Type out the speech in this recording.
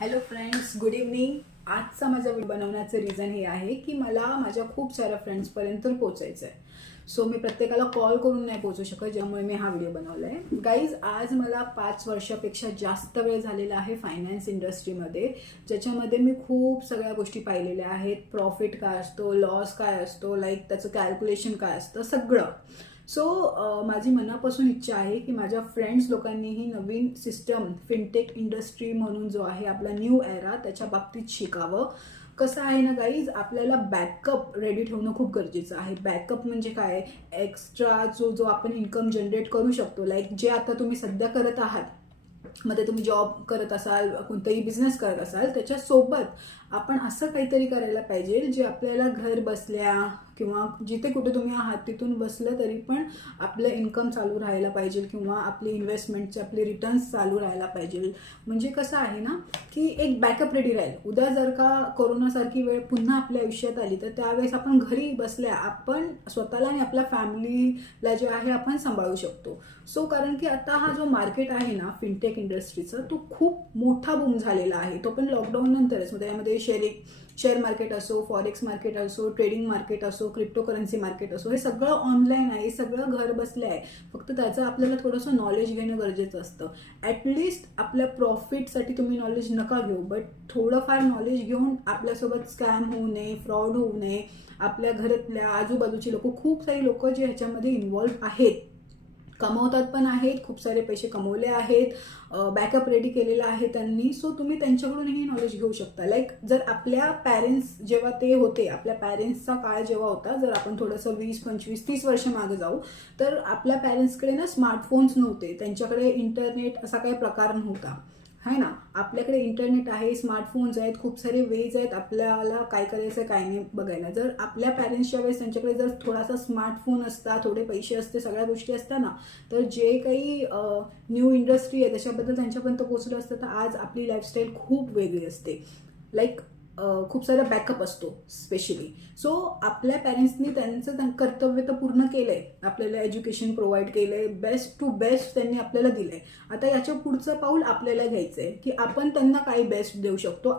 Hello friends, good evening. आजचा माझा video बनवण्याचं रिझन हे आहे की मला माझ्या खूप साऱ्या फ्रेंड्सपर्यंत पोहोचायचं आहे. सो मी प्रत्येकाला कॉल करून नाही पोहोचू शकत, ज्यामुळे मी हा व्हिडिओ बनवला आहे. गाईज, आज मला 5 वर्षापेक्षा जास्त वेळ झालेला आहे फायनान्स इंडस्ट्रीमध्ये, ज्याच्यामध्ये मी खूप सगळ्या गोष्टी पाहिलेल्या आहेत. प्रॉफिट काय असतो, लॉस काय असतो, लाईक त्याचं कॅल्क्युलेशन काय असतं, सगळं. सो माझी मनापासून इच्छा आहे की माझ्या फ्रेंड्स लोकांनीही नवीन सिस्टम फिनटेक इंडस्ट्री म्हणून जो आहे आपला न्यू एरा, त्याच्या बाबतीत शिकावं. कसं आहे ना गाईज, आपल्याला बॅकअप रेडी ठेवणं खूप गरजेचं आहे. बॅकअप म्हणजे काय, एक्स्ट्रा जो जो आपण इन्कम जनरेट करू शकतो, लाईक जे आता तुम्ही सध्या करत आहात, मध्ये तुम्ही जॉब करत असाल, कोणताही बिझनेस करत असाल, त्याच्यासोबत आपण असं काहीतरी करायला पाहिजे जे आपल्याला घर बसल्या किंवा जिथे कुठे तुम्ही आहात तिथून बसलं तरी पण आपलं इन्कम चालू राहायला पाहिजे किंवा आपले इन्व्हेस्टमेंटचे आपले रिटर्न्स चालू राहायला पाहिजे. म्हणजे कसं आहे ना की एक बॅकअप रेडी राहील. उद्या जर का कोरोनासारखी वेळ पुन्हा आपल्या आयुष्यात आली तर त्यावेळेस आपण घरी बसल्या आपण स्वतःला आणि आपल्या फॅमिलीला जे आहे आपण सांभाळू शकतो. सो कारण की आता हा जो मार्केट आहे ना फिनटेक इंडस्ट्रीचा, तो खूप मोठा बूम झालेला आहे. तो पण लॉकडाऊन नंतरच. त्यामध्ये शेअर मार्केट असो, फॉरेक्स मार्केट असो, ट्रेडिंग मार्केट असो, क्रिप्टोकरन्सी मार्केट असो, हे सगळं ऑनलाईन आहे, हे सगळं घर बसलं आहे. फक्त त्याचं आपल्याला थोडंसं नॉलेज घेणं गरजेचं असतं. ॲटलिस्ट आपल्या प्रॉफिटसाठी तुम्ही नॉलेज नका घेऊ, बट थोडंफार नॉलेज घेऊन आपल्यासोबत स्कॅम होऊ नये, फ्रॉड होऊ नये. आपल्या घरातल्या आजूबाजूची लोक, खूप सारी लोक जे ह्याच्यामध्ये इन्व्हॉल्व आहेत, कमवतात पण आहेत, खूप सारे पैसे कमवले आहेत, बॅकअप रेडी केलेला आहे त्यांनी. सो तुम्ही त्यांच्याकडूनही नॉलेज घेऊ शकता. लाईक जर आपल्या पॅरेंट्स जेव्हा ते होते, आपल्या पॅरेंट्सचा काळ जेव्हा होता, जर आपण थोडंसं 20, 25, 30 वर्ष मागे जाऊ, तर आपल्या पॅरेंट्सकडे ना स्मार्टफोन्स नव्हते, त्यांच्याकडे इंटरनेट असा काही प्रकार नव्हता, है ना. आपल्याकडे इंटरनेट आहे, स्मार्टफोन्स आहेत, खूप सारे वेज आहेत आपल्याला काय करायचं काय नाही बघायला. जर आपल्या पॅरेंट्सच्या वेळेस त्यांच्याकडे जर थोडासा स्मार्टफोन असता, थोडे पैसे असते, सगळ्या गोष्टी असत्या ना, तर जे काही न्यू इंडस्ट्री आहे त्याच्याबद्दल त्यांच्यापर्यंत पोहोचलं असतं, तर आज आपली लाईफस्टाईल खूप वेगळी असते. लाईक खूप सारा बॅकअप असतो स्पेशली. सो आपल्या पॅरेंट्सनी त्यांचं कर्तव्य तर पूर्ण केलंय, आपल्याला एज्युकेशन प्रोव्हाइड केलंय, बेस्ट टू बेस्ट त्यांनी आपल्याला दिलंय. आता याच्या पुढचं पाऊल आपल्याला घ्यायचंय की आपण त्यांना काय बेस्ट देऊ शकतो.